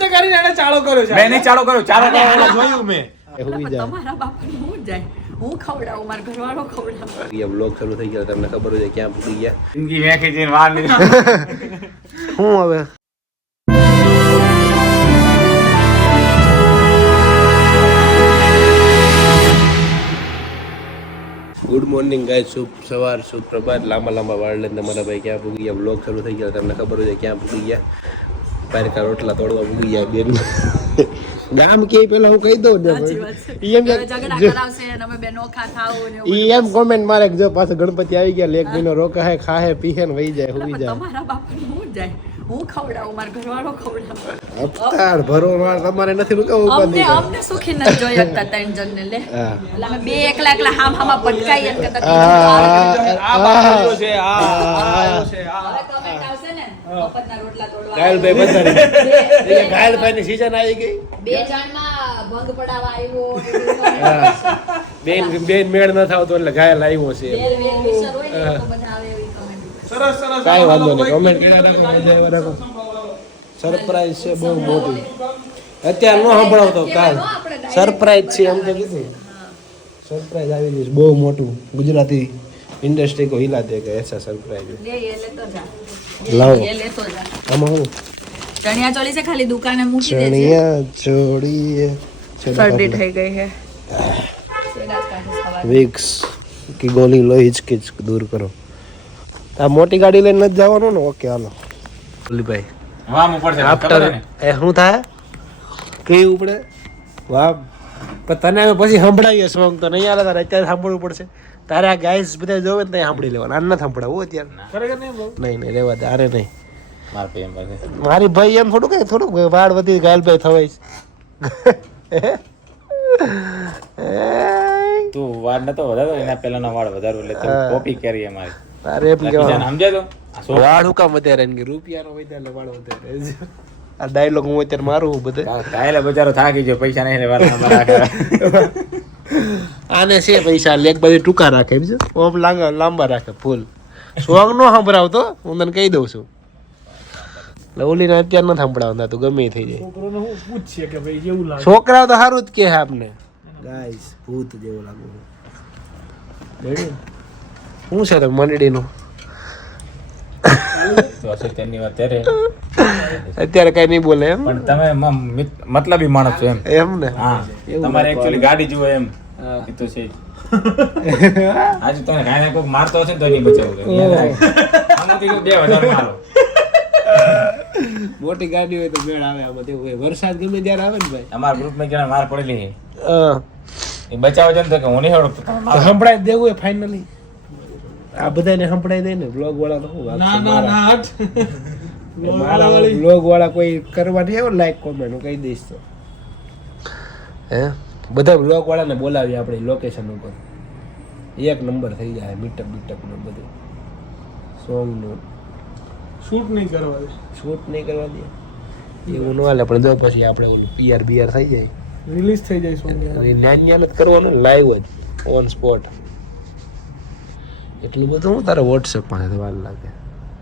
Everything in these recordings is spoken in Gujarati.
તો કરીને એને ચાળો કર્યો છે. મેં નહીં ચાલુ કર્યું ચાલુ કર્યું. જોયું મેં. હુઈ જાય. તમારા બાપાને હું જાય? હું ખવડાવું મારા ઘરવાળો ખવડાવે. એ બ્લોગ શરૂ થઈ ગયો તમને ખબર હોય ક્યાં પૂકી ગયા. જિંદગી મેં ખીચીને વાર નહીં શું હવે? ગુડ મોર્નિંગ ગાય શુભ સવાર શુભ પ્રભાત. લાંબા લાંબા વાળ લઈને તમારા ભાઈ ક્યાં ભૂગી ગયા? બ્લોગ શરૂ થઈ ગયા તમને ખબર હોય ક્યાં ભૂગી ગયા? પારકા રોટલા તોડવા પૂકી જાય બેન. ગામ કે પેલા હું કહી દઉં ને એમ ઈ એમ કોમેન્ટ મારે જો પાછો ગણપતિ આવી ગયા એક મહિનો રોકાહે ખાહે પીહે ને વહી જાય હુઈ. જાય. તમારા બાપા હું જાય? હું ખવડાવું મારા ઘરવાળો ખવડાવું. અવતાર ભરો તમારે નથી રૂકાવું અમને અમને સુખી નથી જોઈ શકતા ત્રણ જણને લે. એટલે અમે બે એકલા એકલા હામ હામાં ભટકાઈએ ને કરતા આ- આ છે આ આ છે આ હવે comment આવશે ને મફતના રોટલા તોડવા ઘાયલભાઈ બંધાણી એ ઘાયલભાઈ ની સીઝન આવી ગઈ. બે જણમાં ભંગ પડાવવા આવ્યો. બેન બેન મેળ ન થાવ તો એટલે ઘાયલ આવ્યો છે. સરસ સરસ. કાંઈ વાંધો નહીં. કોમેન્ટ કર્યા રાખો રાખો સરપ્રાઈઝ છે બહુ મોટી. અત્યારે નો સંભળાવતો કાલ. સરપ્રાઈઝ છે એમ તો કીધું. સરપ્રાઈઝ આવી જઈશ બહુ મોટું. ગુજરાતી ઇન્ડસ્ટ્રી કો હિલા દે કે એસા સરપ્રાઈઝ લે એ લેતો જા લાવો એ લેતો જા આમાં હું ચણિયા ચોળી છે ખાલી દુકાને મૂકી દેજે ચણિયા ચોળીએ શરદી થઈ ગઈ છે સેડા જ કાઢે સવારે. વિક્સ की गोली लो हिचकिच दूर करो આ મોટી ગાડી લઈને નથી જવાનું ને ઓકે હાલો ઓલીભાઈ વામ ઉપર છે આફ્ટર ખબર છે ને? એ શું થાય કઈ ઉપડે વાહ પણ તને હવે પછી સંભળાવીએ સોંગ તો નહીં આવે તારે અત્યારે સાંભળવું પડશે તારે આ ગાઈસ બધા જોવે ને ત્યાં સાંભળી લેવાનું. આને નથી સંભળાવું અત્યારે. ખરેખર નહીં બહુ નહીં રેવા દે આરે નહીં. મારા ભાઈ એમ પાસે. મારી ભાઈ એમ થોડું કઈ થોડુંક વાળ વધી ગાયલ ભાઈ થવાય છે. તું વાળ નતો વધારતો એના પહેલાનો વાળ વધારો એટલે તું કોપી કરી અમારી તારે એમ કેવા તો? વાળ હું કામ વધારે એમ કે રૂપિયાનો વધારે એટલે વાળ વધારે. આ ડાયલોગ હું અત્યારે મારું છું બધે. કા- બજારો થાકી ગયો પૈસા નહીં રાખે. આને છે પૈસા લેક બધી ટૂંકા રાખે એમ છે? ઓમ લાંબા લાંબા રાખે ફૂલ. સોંગ નો સાંભળાવતો હું તને કહી દઉં છું. લવલીને અત્યારે નથી સંભળાવતા તું ગમે એ થઈ જાય. છોકરોને હું પૂછીએ કે ભાઈ કેવું લાગે? છોકરાઓ તો સારું જ કે આપને. ગાઈસ ભૂત જેવું લાગુ શું છે તમે મંડળીનું? તો હશે તેની વાત ત્યારે અત્યારે કઈ નહીં બોલે એમ. પણ તમે મતલબી માણસ છો એમ. એમ ને? હા. તમારે એકચ્યુઅલી ગાડી જુઓ એમ. એ તો છે. આજે તમે કાંઈ ને કોઈક મારતો હશે ને તો નહીં બચાવું આમાંથી બે હજાર મારો. મોટી ગાડી હોય તો મેળ આવે આ તેવું હોય. વરસાદ ગમે ત્યારે આવે ને ભાઈ. અમારા ગ્રુપમાં જણા માર પડેલી એ બચાવો છે ને તો કે હું નહીં ઓળખતો સંભળાય સંભળાઈ દેવું એ ફાઇનલી આ બધાને સંભળાઈ દે ને. બ્લોગ વાળા તો ના ના ના મારા બ્લોગ વાળા. કોઈ કરવાની આવે લાઈક કોમેન્ટ હું કહી દઈશ તો. હે? બધા બ્લોગ વાળાને બોલાવીએ આપણે લોકેશન ઉપર. એક નંબર થઈ જાય મીટઅપ બીટઅપ ને બધું. સોંગનું શૂટ નહીં કરવા દે. શૂટ નહીં કરવા દે. એવું ન હાલે પણ જો પછી આપણે ઓલું પીઆર બીઆર થઈ જાય. રિલીઝ થઈ જાય સોંગ જ્ઞાન જ્ઞાન જ કરવાનું લાઈવ જ ઓન સ્પોટ એટલું બધું હું તારા વોટ્સએપમાં વાર લાગે.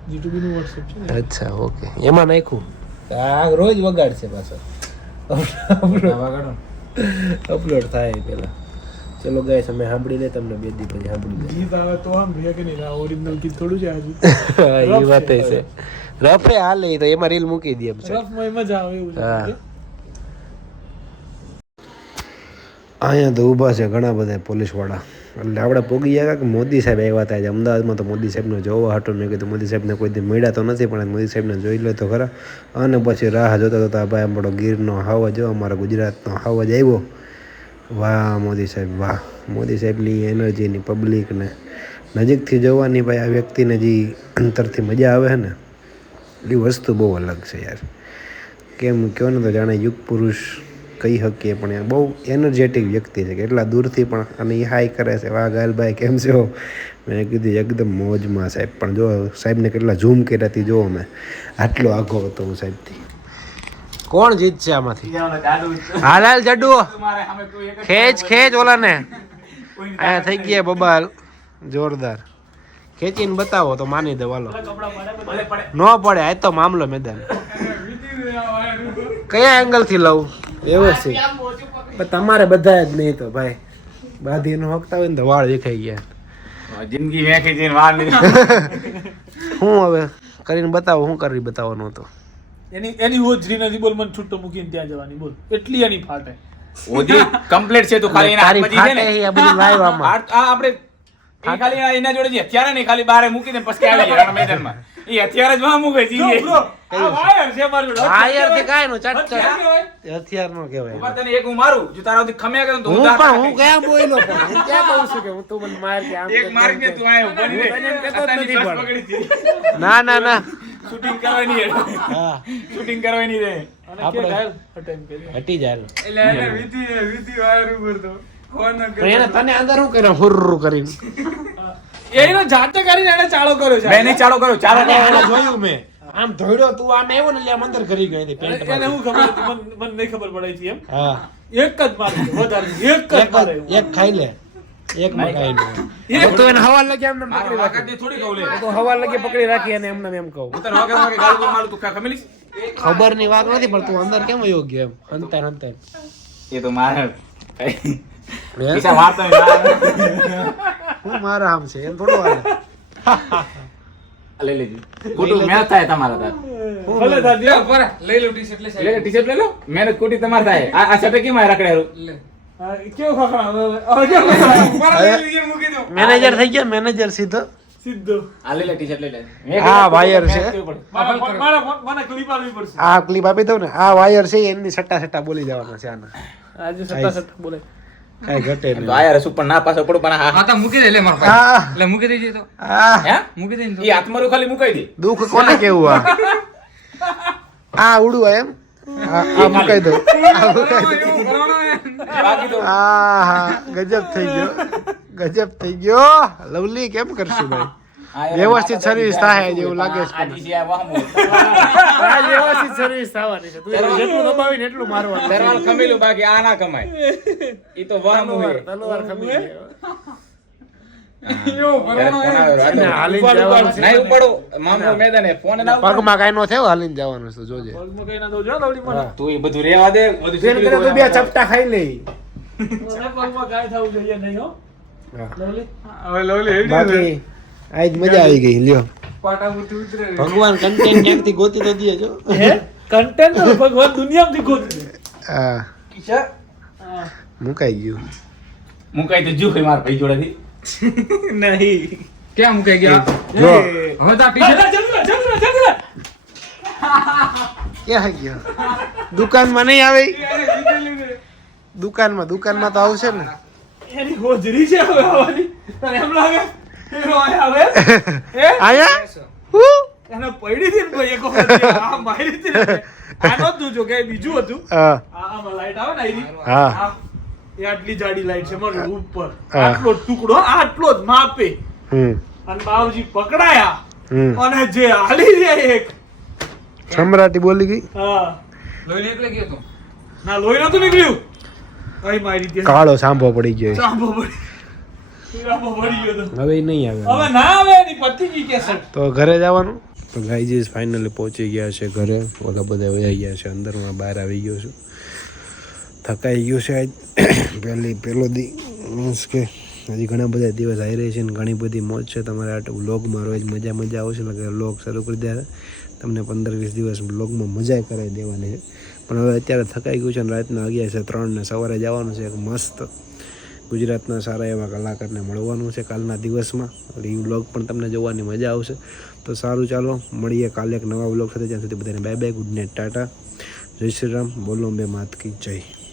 જીટુબી નું WhatsApp છે અચ્છા ઓકે એમાં નાખ્યું? આ રોજ વગાડશે પાછો. અપલોડ. થાય પેલા. ચલો ગાઈસ અમે સાંભળી લે તમને બે દી પછી સાંભળી લે. ગીત આવે તો આમ કે નહીં? ઓરિજિનલ ગીત થોડું છે હજુ એ વાત છે. રફે હાલે તો એમાં રીલ મૂકી દે એમ છે. રફમાં મજા આવે એવું હા. છે અહીંયા તો ઊભા છે ઘણા બધા પોલીસવાળા. એટલે આપણે પોગી ગયા કે મોદી સાહેબ આવ્યા હતા અમદાવાદમાં તો મોદી સાહેબને જોવા હતો. મેં કીધું મોદી સાહેબને કોઈ મળ્યા તો નથી, પણ મોદી સાહેબને જોઈ લે તો ખરા. અને પછી રાહ જોતા જોતા ભાઈ અમારો ગીરનો હાવ જો અમારા ગુજરાતનો હાવજ આવ્યો. વાહ, મોદી સાહેબ, વાહ. મોદી સાહેબની એનર્જીની પબ્લિકને નજીકથી જોવાની ભાઈ આ વ્યક્તિને જે અંતરથી મજા આવે છે ને, એ વસ્તુ બહુ અલગ છે યાર. કેમ કહો ને તો જાણે યુગ પુરુષ કહી શકીએ પણ બહુ એનર્જેટિક વ્યક્તિ છે કે એટલા દૂરથી પણ અને એ હાઈ કરે છે વાહ ગાયલભાઈ કેમ છો? મેં કીધું એકદમ મોજમાં સાહેબ. પણ જો સાહેબને કેટલા ઝૂમ કર્યા જોવો મેં આટલો આઘો હતો હું સાહેબથી. કોણ જીતશે આમાંથી? હાલ હાલ જડ્ડુ. ખેંચ ખેંચ ઓલાને. આયા થઈ ગયા બબાલ. જોરદાર. ખેંચીને બતાવો તો માની દે વાલો. ન પડે આ તો મામલો મેદાન. કયા એંગલથી લઉં? વ્યવસ્થિત પણ તમારે બધા જ નહીં તો ભાઈ. બાધી નો હકતા હોય ને તો વાળ દેખાઈ ગયા. જિંદગી વેખી જઈને વાળ નહીં હું હવે કરીને બતાવો શું કરી બતાવવાનું હતો. એની એની હોજરી નથી બોલ મને છૂટો મૂકીને ત્યાં જવાની બોલ. એટલી એની ફાટે. ઓજી કમ્પ્લીટ છે તો ખાલી એના હાથમાં છે ને. આ બધી લાઈવ આમાં. આપણે એ ખાલી એના જોડે જે અત્યારે નહીં ખાલી બારે મૂકી દે પછી આવી જાય મેદાનમાં. એ હથિયાર જ વાં મૂકે છે જો ઈ. આ વાયર છે મારું. વાયર તે કાયનું ચટ ચટ. હથિયાર નો ઉપર તને એક હું મારું જો તારા સુધી ખમ્યા કરે તો હું પણ હું. ક્યાં બોલ્યો પણ? હું ક્યાં કહું છું કે હું તું મને માર કે આમ એક કે મારી કે. તું આયો બની રે. દે નથી પણ. ના ના ના. શૂટિંગ કરવાની હા. શૂટિંગ કરવાની રે. અને આપણે- કે કર્યો. હટી જાય એટલે એને વિધિ વિધિ વાયર ઉપર તો ફોન ન કરે તને અંદર હું કરે હુર્રુ કરીને. એનો જાતે કરીને એને ચાળો કર્યો છે. મેં નહીં ચાલો કર્યો ચાળો કર્યો. જોયું મેં. આમ ધોડ્યો તું આમ આવ્યો ને એટલે આમ અંદર કરી ગઈ હતી પેન્ટ મને હું ખબર હતી મને નહીં ખબર પડે છે એમ. હા. એક જ મારે વધારે એક જ મારે એક ખાઈ લે. એક માં ખાઈ લે. તો એને હવા લાગે એમને પકડી રાખી. થોડી કહું લે. તો હવા લાગે પકડી રાખી અને એમને એમ કહું. તને વાગે વાગે ગાળું તો મારું તું ખા- ખમેલીશ? ખબરની વાત નથી પણ તું અંદર કેમ યોગ્ય ગયો એમ? અંતર અંતર. એ તો મારે? પૈસા ના. હું મારા આમ છે એમ થોડું હાલે. લઈ લેજો. ખોટું મહેનત થાય તમારા તાર. ભલે દાદી, હો. પર. લઈ લો ટી શર્ટ લે લે ટી શર્ટ લઈ લો. મહેનત ખોટી તમારે થાય. આ આ શર્ટ કેમ આ રખડેલું? લે. દો. મેનેજર થઈ ગયો મેનેજર સીધો. સીધો. હા, વાયર છે. કરવી મારા ફોન- મારા ફોન- મને clip આપવી પડશે. આ ક્લિપ આપી દઉં ને. આ વાયર છે એમની સટ્ટા સટ્ટા બોલી જવાના છે આના. આજે સટ્ટા સટ્ટા બોલે કાંઈ ઘટે નહીં. આ યાર ઉપર ના પાછો પડું પણ હા તો મૂકી દે લે મારો ભાઈ. આ એટલે મૂકી દેજે તો. આ હે? મૂકી દે ને તો. ઈ ખાલી મુકાઈ દે. દુઃખ કોને કેવું આ? આ ઉડવા એમ? આ આ મુકાઈ દો. આ મુકાઈ દો. એવું કરવાનું ને. બાકી તો. આ હા. ગજબ થઈ ગયો. ગજબ થઈ ગયો. લવલી કેમ કરશું ભાઈ? વ્યવસ્થિત સર્વિસ થાય જેવું. લાગે છે આ ડીસી આ વાહમું. આ વ્યવસ્થિત સર્વિસ થવાની છે. તું જેટલું દબાવીને એટલું મારવાનું તરવાલ ખમેલું બાકી આ ના કમાય. ઈ તો વાહમું હે. તલવાર ખમી ગઈ. એવું કરવાનું યાર, ફોન એને આવ્યો. હાલીને જવાનું. પગમાં કાંઈ નો થયો હાલીને છે જોજે. તું એ બધું રેવા દે. બે ચપટા ખાઈ લે. પગમાં કાંઈ થવું જોઈએ નહીં હો. હવે લવલી હેડી બાકી આજ મજા આવી ગઈ લ્યો. પાટા પરથી ઉતરે ભગવાન કન્ટેન્ટ ક્યાંકથી ગોતી તો દે જો. હે? કન્ટેન્ટ તો ભગવાન દુનિયામાંથી ગોતી દે. હા. કિશા? મુકાઈ ગયું. મુકાઈ તો જુ માર ભાઈ જોડેથી? ક્યાં મુકાઈ ગયા? જો. હવે તો પીછે જલ્દી જલ્દી જલ્દી ક્યાં ગયો? દુકાનમાં નહીં આવે? દુકાનમાં દુકાનમાં તો આવશે ને. એની હોજરી છે હવે આવવાની. તને એમ લાગે? આયા પડી હતી ને એક વખત આ મારી હતી આનો તું. જો કે બીજું હતું. આ આમાં લાઈટ આવે ને હા. એ આટલી જાડી લાઈટ છે મારું ઉપર. આટલો ટુકડો આટલો જ માપે. અને બાવજી પકડાયા. અને જે હાલી જાય એક. સમ્રાટી બોલી ગઈ? હા. લોહી નીકળી ગયો તો ના લોહી નતું નીકળ્યું. અહીં મારી ત્યાં. કાળો સાંભો પડી ગયો સાંભો પડી હવે નહીં આવે. હવે ના આવે એની પતી ગઈ કેસેટ તો ઘરે જવાનું? તો ગાઈજીસ ફાઇનલી પહોંચી ગયા છે ઘરે. વગા બધા વહી ગયા છે અંદર હું બહાર આવી ગયો છું. થકાઈ ગયો છે આજ. પહેલી પહેલો દી મીન્સ કે હજી ઘણા બધા દિવસ આવી રહી છે ને ઘણી બધી મોજ છે તમારે આ વ્લોગમાં રોજ મજા મજા આવશે એટલે વ્લોગ શરૂ કરી દે. તમને પંદર વીસ દિવસ વ્લોગમાં મજા કરાવી દેવાની છે. પણ હવે અત્યારે થકાઈ ગયું છે અને રાતના અગિયાર છે ત્રણ ને સવારે જવાનું છે એક મસ્ત ગુજરાતના સારા એવા કલાકારને મળવાનું છે કાલના દિવસમાં. રિંગ એ વ્લોગ પણ તમને જોવાની મજા આવશે. તો સારું ચાલો, મળીએ કાલે એક નવા વ્લોગ સાથે. જ્યાં સુધી બધાને bye bye good night tata. જય શ્રી રામ, બોલો બે માત કી જય.